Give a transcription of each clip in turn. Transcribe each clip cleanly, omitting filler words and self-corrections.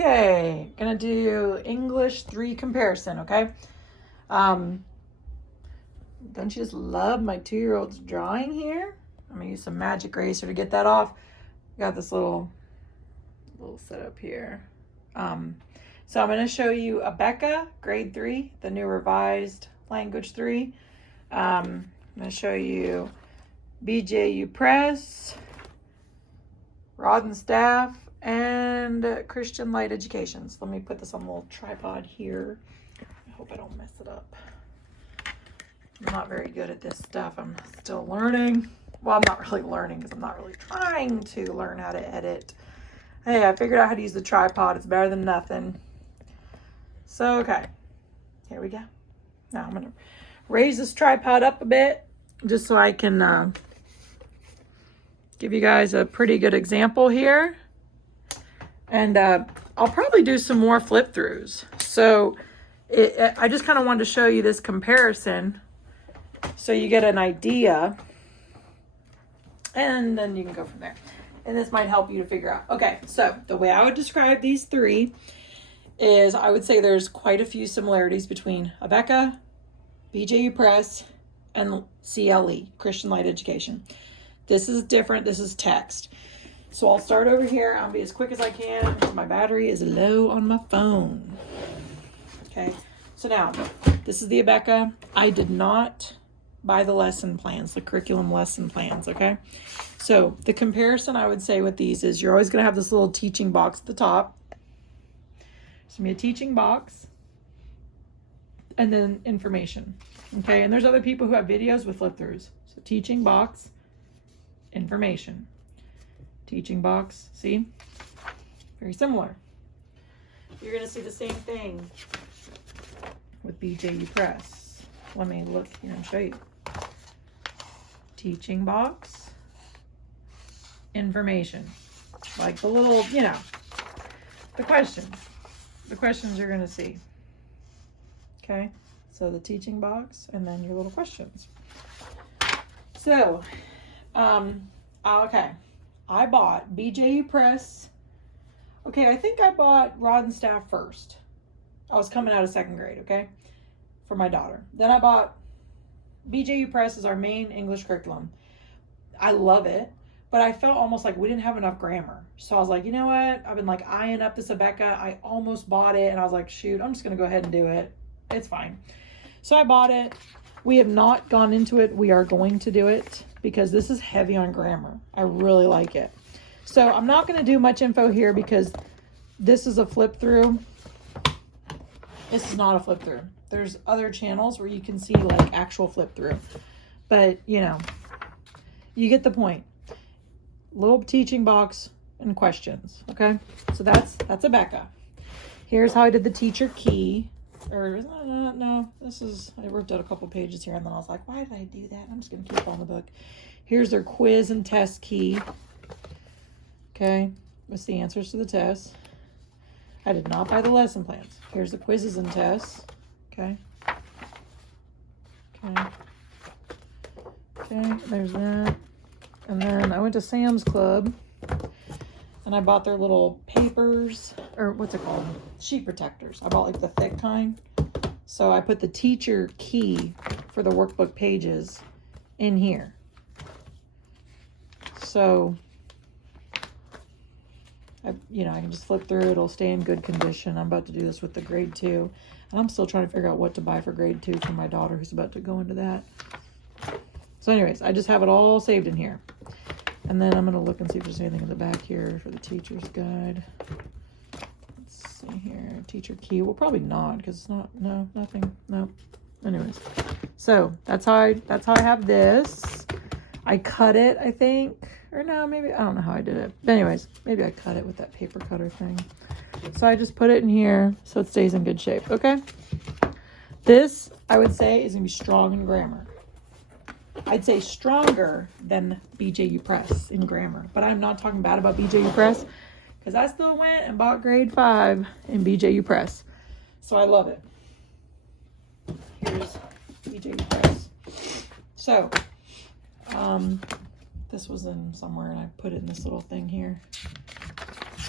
Okay, gonna do English 3 comparison, okay? Don't you just love my 2-year-old's drawing here? I'm gonna use some magic eraser to get that off. Got this little setup here. So I'm gonna show you Abeka, grade 3, the new revised language 3. I'm gonna show you BJU Press, Rod and Staff, and Christian Light Education. So let me put this on a little tripod here. I hope I don't mess it up. I'm not very good at this stuff. I'm still learning. Well, I'm not really learning because I'm not really trying to learn how to edit. Hey, I figured out how to use the tripod. It's better than nothing. So, okay. Here we go. Now I'm going to raise this tripod up a bit just so I can give you guys a pretty good example here. And I'll probably do some more flip throughs. So I just kind of wanted to show you this comparison so you get an idea. And then you can go from there. And this might help you to figure out. Okay, so the way I would describe these 3 is I would say there's quite a few similarities between Abeka, BJU Press, and CLE, Christian Light Education. This is different. This is text. So I'll start over here. I'll be as quick as I can because my battery is low on my phone. Okay, so now this is the Abeka. I did not buy the lesson plans, the curriculum lesson plans, okay? So the comparison I would say with these is you're always going to have this little teaching box at the top. It's going to be a teaching box and then information, okay? And there's other people who have videos with flip throughs. So teaching box, information. Teaching box, see? Very similar. You're going to see the same thing with BJU Press. Let me look here and show you. Teaching box, information. Like the little, you know, the questions. The questions you're going to see. Okay? So the teaching box and then your little questions. So, okay. I bought BJU Press. Okay, I think I bought Rod and Staff first. I was coming out of 2nd grade, okay, for my daughter. Then I bought BJU Press as our main English curriculum. I love it, but I felt almost like we didn't have enough grammar. So I was like, you know what? I've been like eyeing up this Abeka. I almost bought it, and I was like, shoot, I'm just going to go ahead and do it. It's fine. So I bought it. We have not gone into it. We are going to do it because this is heavy on grammar. I really like it. So I'm not going to do much info here because this is a flip through. This is not a flip through. There's other channels where you can see like actual flip through. But, you know, you get the point. Little teaching box and questions, okay? So that's Abeka. Here's how I did the teacher key. Or no, this is, I ripped out a couple pages here and then I was like, why did I do that? I'm just going to keep on the book. Here's their quiz and test key. Okay, with the answers to the tests. I did not buy the lesson plans. Here's the quizzes and tests. Okay. Okay, there's that. And then I went to Sam's Club and I bought their little papers, or what's it called? Sheet protectors. I bought like the thick kind. So I put the teacher key for the workbook pages in here. So, I can just flip through. It'll stay in good condition. I'm about to do this with the grade 2. And I'm still trying to figure out what to buy for grade 2 for my daughter who's about to go into that. So anyways, I just have it all saved in here. And then I'm going to look and see if there's anything in the back here for the teacher's guide. Let's see here. Teacher key. Well, probably not because it's not, no, nothing. No. Anyways. So that's how I have this. I cut it, I think. Or no, maybe, I don't know how I did it. But anyways, maybe I cut it with that paper cutter thing. So I just put it in here so it stays in good shape, okay? This, I would say, is going to be strong in grammar. I'd say stronger than BJU Press in grammar. But I'm not talking bad about BJU Press because I still went and bought grade 5 in BJU Press. So I love it. Here's BJU Press. So, this was in somewhere and I put it in this little thing here.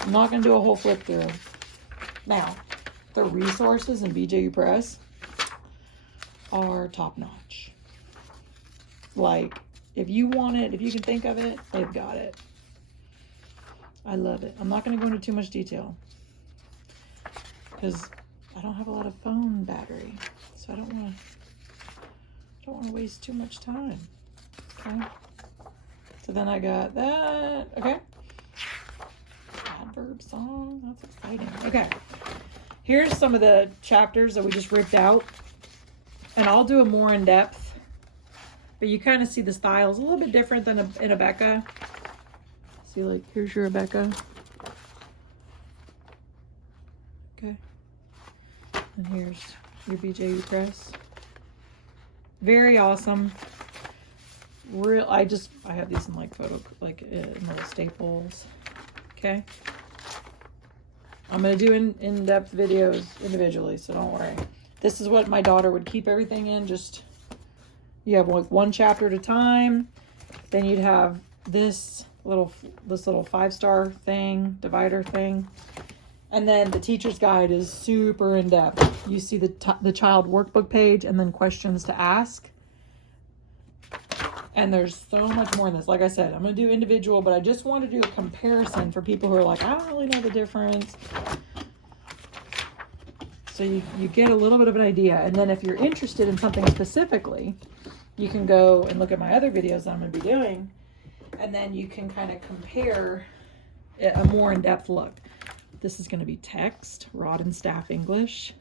I'm not going to do a whole flip through Now, the resources in BJU Press are top notch. Like, if you want it, if you can think of it, they've got it. I love it. I'm not going to go into too much detail because I don't have a lot of phone battery, so I don't want to waste too much time. Okay. So then I got that. Okay. Adverb song. That's exciting. Okay. Here's some of the chapters that we just ripped out, and I'll do a more in depth. But you kind of see the styles a little bit different than in Abeka. See, like, here's your Abeka. Okay. And here's your BJU Press. Very awesome. Real, I have these in like in little staples. Okay. I'm going to do in-depth videos individually, so don't worry. This is what my daughter would keep everything in. Just, you have like one chapter at a time. Then you'd have this little 5-star thing, divider thing. And then the teacher's guide is super in-depth. You see the child workbook page and then questions to ask. And there's so much more in this. Like I said, I'm going to do individual, but I just want to do a comparison for people who are like, I don't really know the difference. So you get a little bit of an idea. And then if you're interested in something specifically, you can go and look at my other videos that I'm going to be doing. And then you can kind of compare a more in-depth look. This is going to be text, Rod and Staff English.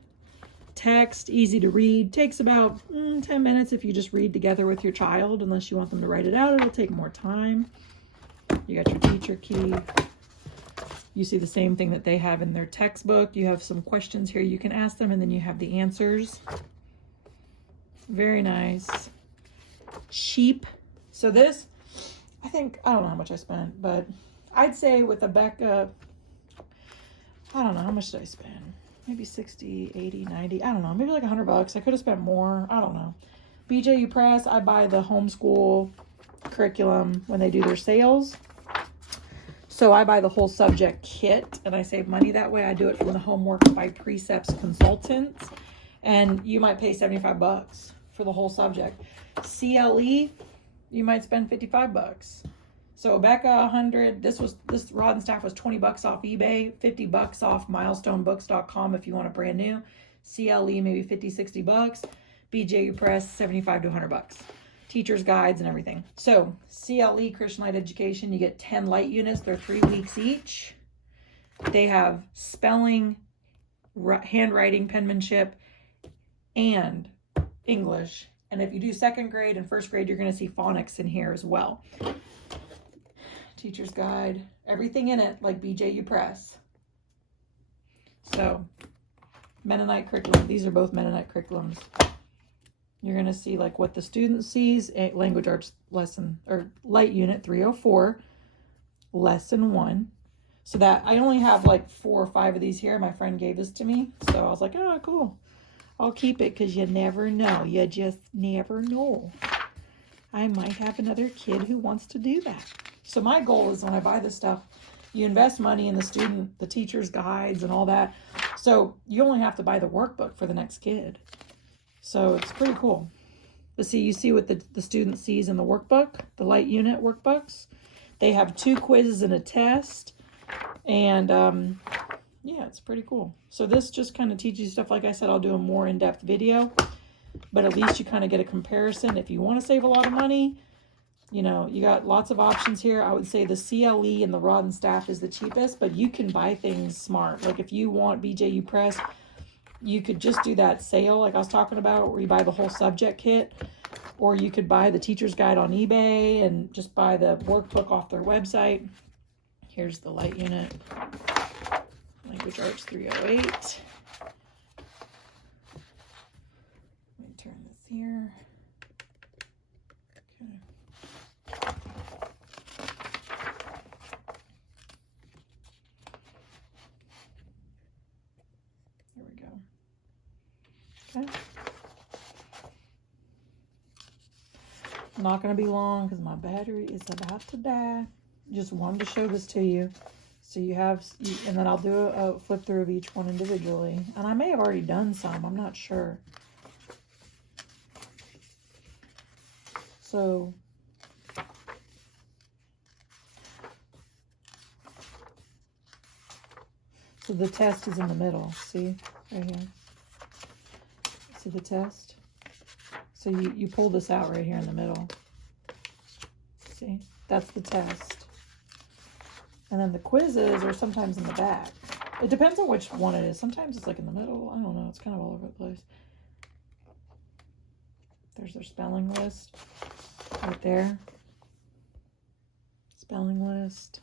Text, easy to read, takes about 10 minutes if you just read together with your child. Unless you want them to write it out, it'll take more time. You got your teacher key. You see the same thing that they have in their textbook. You have some questions here you can ask them, and then you have the answers. Very nice. Cheap. So this, I don't know how much I spent, but I'd say with Abeka, I don't know, how much did I spend? Maybe 60, 80, 90, I don't know, maybe like $100. I could have spent more, I don't know. BJU Press, I buy the homeschool curriculum when they do their sales. So I buy the whole subject kit, and I save money that way. I do it from the Homework by Precepts Consultants, and you might pay $75 for the whole subject. CLE, you might spend $55. So Abeka, 100. This Rod and Staff was $20 off eBay, $50 off milestonebooks.com if you want a brand new. CLE maybe $50, $60. BJU Press, $75 to $100. Teacher's guides and everything. So CLE, Christian Light Education, you get 10 light units. They're 3 weeks each. They have spelling, handwriting, penmanship, and English. And if you do 2nd grade and 1st grade, you're going to see phonics in here as well. Teacher's guide, everything in it like BJU Press. So Mennonite curriculum, these are both Mennonite curriculums. You're going to see like what the student sees, language arts lesson or light unit 304, lesson 1. So that I only have like 4 or 5 of these here. My friend gave this to me. So I was like, oh, cool. I'll keep it because you never know. You just never know. I might have another kid who wants to do that. So my goal is when I buy this stuff, you invest money in the teacher's guides and all that. So you only have to buy the workbook for the next kid. So it's pretty cool. But see, you see what the student sees in the workbook, the light unit workbooks. They have 2 quizzes and a test. And yeah, it's pretty cool. So this just kind of teaches you stuff. Like I said, I'll do a more in-depth video. But at least you kind of get a comparison. If you want to save a lot of money, you know, you got lots of options here. I would say the CLE and the Rod and Staff is the cheapest, but you can buy things smart. Like if you want BJU Press, you could just do that sale like I was talking about, where you buy the whole subject kit, or you could buy the teacher's guide on eBay and just buy the workbook off their website. Here's the light unit, Language Arts 308. Let me turn this here. Okay. There we go. Okay. Not going to be long because my battery is about to die. Just wanted to show this to you So you have, and then I'll do a flip through of each one individually. And I may have already done some, I'm not sure. So the test is in the middle, see, right here. See the test? So you pull this out right here in the middle. See, that's the test. And then the quizzes are sometimes in the back. It depends on which one it is. Sometimes it's like in the middle. I don't know. It's kind of all over the place. There's their spelling list right there. Spelling list.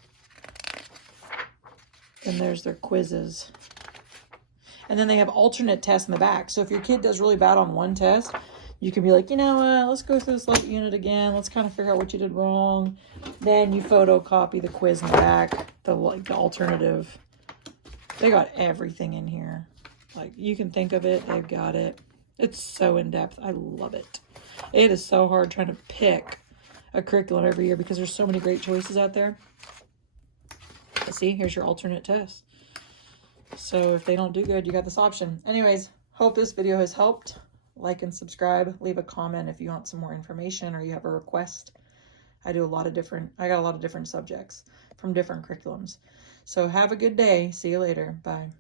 And there's their quizzes. And then they have alternate tests in the back. So if your kid does really bad on one test, you can be like, you know what, let's go through this little unit again. Let's kind of figure out what you did wrong. Then you photocopy the quiz in the back, the alternative. They got everything in here. Like, you can think of it, they've got it. It's so in-depth. I love it. It is so hard trying to pick a curriculum every year because there's so many great choices out there. But see, here's your alternate test. So if they don't do good, you got this option. Anyways, hope this video has helped. Like and subscribe. Leave a comment if you want some more information or you have a request. I got a lot of different subjects from different curriculums. So have a good day. See you later. Bye.